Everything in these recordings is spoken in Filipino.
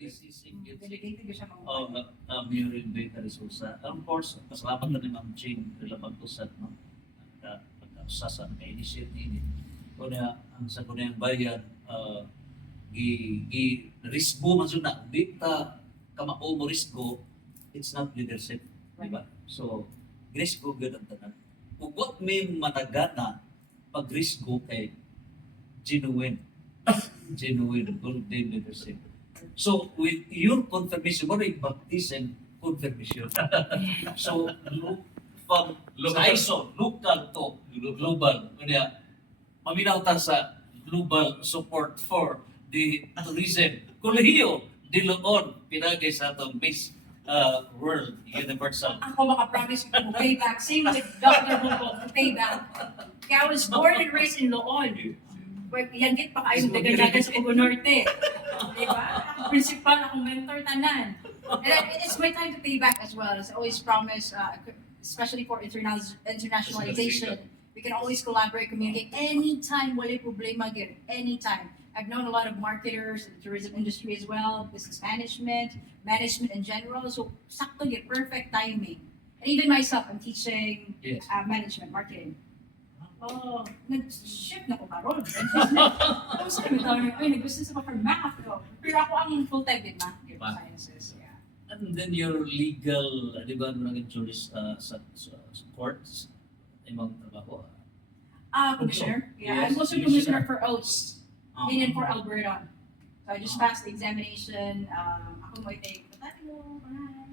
is Delegated ko siya mga Mayor Inventor Sousa. Of course, pasalamat na ni Ma'am Jane relabang usad, no? Pagka-usasa na ka-initiate ini. Kuna, ang sa kunayang bayan, risgo man siya na. Di ta kamao mo risgo, it's not leadership. Diba? So, risgo good ang tanan. Kung what may matagana pag risgo kay genuine golden leadership. So, with your confirmation, mo rin baptism confirmation. So, from sa ISO, local to global, kaya maminaw ta sa global support for the tourism. Kolehiyo, Diloon, pinagay sa itong Miss World Universal. Ako makapromise ko payback. Same with Dr. Bubo, payback. Kaya I was born and raised in Loon. Yanggit pa kayong dagandagan sa Ugo Norte. Diba? Ako principal, akong mentor, tanan. And it's my time to pay back as well. As I always promise, especially for internationalization, we can always collaborate, communicate anytime, wala problema gid, anytime. I've known a lot of marketers in the tourism industry as well, business management in general. So, sakto gid, perfect timing. And even myself, I'm teaching management, marketing. Oh, nag-shift na ko karon. Tapos kami tawag na, nag-business ako for math. Pero ako ang full-time din math sciences. Yeah. And then your legal, di ba, naging jurist sa courts, imong trabaho? Commissioner. Yeah, Yes, I'm also commissioner for OATS, and for Alberta. So I just passed the examination. Ako mo i-take. Patati mo,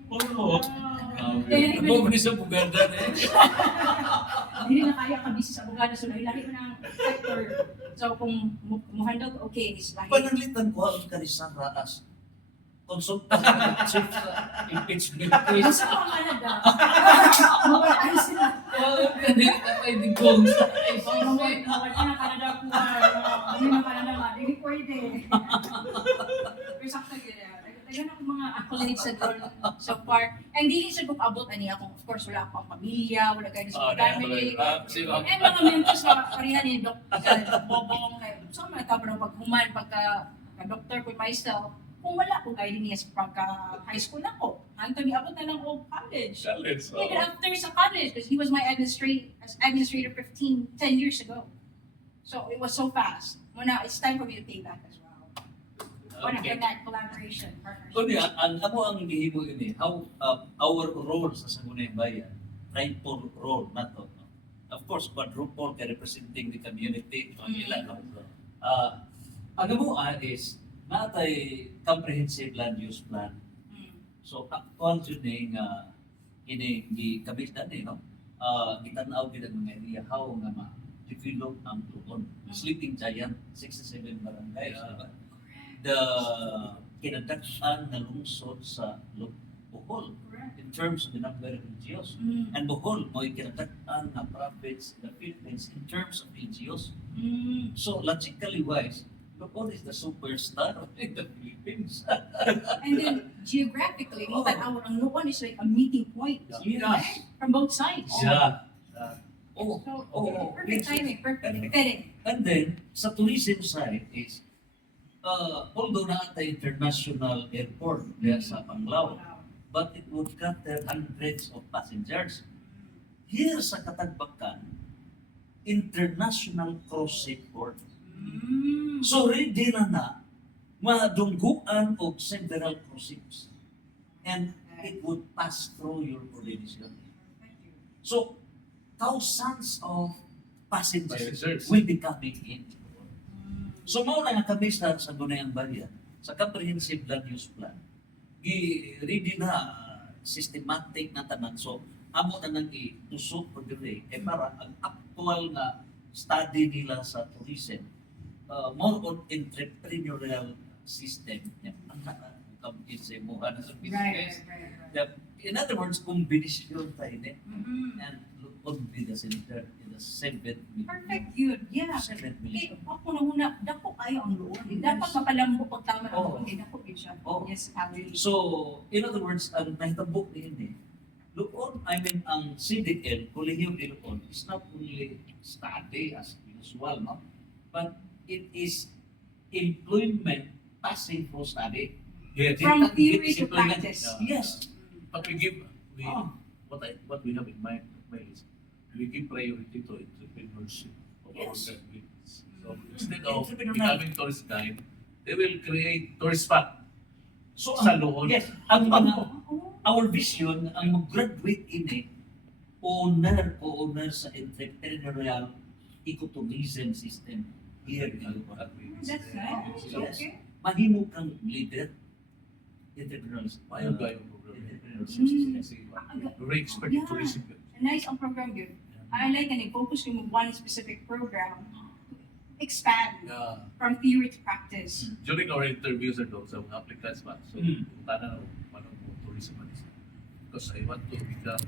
Ano ba sa Buganda eh? Hindi na kaya ka busy sa abogado, so lahi ko ng sector. So kung muhandle ko, okay, is lahi. Panalitan ko ang kanisara as consultant chief sa impeachment case. Gusto ko ang Canada. Mawalaan sila. Ay, di ko. Mawala na Canada po. Hindi na Canada nga. Hindi pwede. Pero sakto gila. Dagan ako mga accolades sa doon so far. And hindi siya kung abot ani ako. Of course, wala akong pamilya, wala kayo sa family. And mga mentors na pareha ni Dr. Bobong. So, matapos ng paghuman, pagka-doctor ko myself, kung wala akong guiding niya sa pagka-high school ako. Anthony, abot na lang ako college. Even after sa college, because he was my administrator 10 years ago. So, it was so fast. Muna, it's time for me to pay back as well. Wala, Okay. for that collaboration, partnership. Kunya, ako ang gihimo ini, how our role sa Sangguniang Bayan, triple role na to. No? Of course, quadruple ka representing the community. Ilan, no? Ang gamuan is, natay comprehensive land use plan. So, actual yun yung kabis na no? Itanaw din ang mga area, how nga ma-develop ang Luzon. Sleeping Giant, 67 barangays. The kinadaksan na lungsod sa Bohol in terms of the number of NGOs. And Bohol mo kinadaksan na province in the Philippines in terms of NGOs. So logically wise, Bohol is the superstar in the Philippines. And then, geographically, ang Luzon is like a meeting point. Yes. Right? From both sides. Yeah. Perfect timing, perfect fitting. And then, sa tourism side is, although naata international airport diya sa Panglao, but it would cater hundreds of passengers. Here sa Katagbakan, international cruise ship port. So ready na madungguan og several cruise ships. And it would pass through your jurisdiction. So thousands of passengers will be coming in. So mao na nga kami sa Gunayang Bayan, sa comprehensive land use plan, ready na systematic na tanan. So amo na nang itusok po dili para ang actual nga study nila sa tourism, more on entrepreneurial system. Ang nakakabisi mo na sa business. In other words, kombinasyon tayo din. And Luzon be the center in the 7 million. Perfect yun. Yeah. 7 million. Ako na dako kayo ang Luzon. Dapat mapalambo pag tama na ako. Dako yun siya. Yes, family. So, in other words, ang nahitabok din Luzon, I mean, ang CDL, Colegio de Luzon, is not only study as usual, no? But it is employment passing for study. Yes. From They can theory get to employment. practice. Yes. But Oh. what we have in mind is we give priority to entrepreneurship of our Yes. graduates. So instead of Entrepreneurial. becoming tourist guide, they will create tourist spot So, sa loob. yes, our vision, ang mag-graduate ini, owner sa entrepreneurial ecotourism system here in Alabama. That's nice. Yes. Okay. Mahimo kang leader, entrepreneurs. Ayaw kayo program. Entrepreneurship. Kasi very expert in Yeah. tourism. Nice ang program yun. I like and focus yung one specific program expand Yeah. from theory to practice. During our interviews and those mga applicants ba, so Mm. punta na manong mo tourism man isa. Because I want to become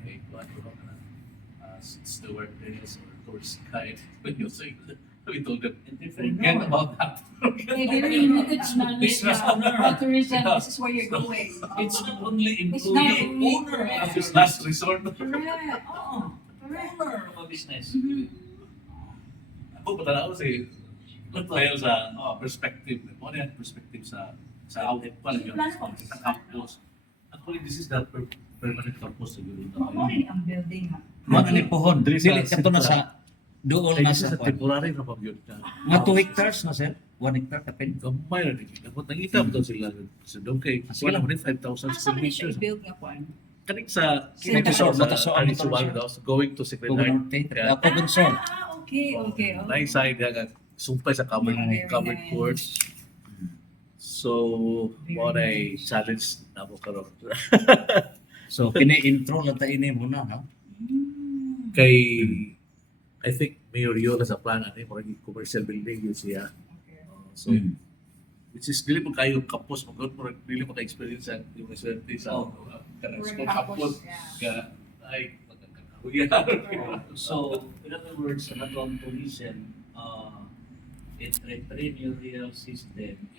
stewardess or tourist guide. When you say that, we told them, forget about that. Okay, very limited knowledge Business about owner. tourism. Yeah. This is where you're going. It's not only It's not employee, only owner correct. of This business. last resort. Correct. Oo, Correct. owner of a business. Mhm. Ako patala ko si dahil sa perspective. Ano yan? Perspective sa outlet pa lang yun. Sa campus. Actually, this is the permanent campus sa Europe. Ano rin ang building ha? Mga ni pohon, Dili dili sa ka to na sa dool Ay, na this is sa a kwan. temporary na pag yun. Mga 2 hectares na sir, 1 hectare kapin. Gamay na nila. Kapag nakita mo daw sila sa doon kay Sige lang. 105,000 Asa square man siya meters. i-build nga po? Kaning sa Montesor, Montesor, Montesor Montesor. daw going to Secretary. Norte, Yeah. Pagonsol. Okay, okay. Na side nga sumpay sa covered Very covered nice. courts. So, mo na challenge na mo karon. So kini-intro lang ta ini muna ha. Mm. Kay I think Mayor Yola sa plan ani mo commercial building yun siya. Okay. So, Mm. which is dili mo kayo campus mo mo dili mo ka experience sa yung swerte sa Oh. kanang Work school campus, campus yeah. ka ay magkakahuyan. So, in other words, sa natong tourism, entrepreneurial system,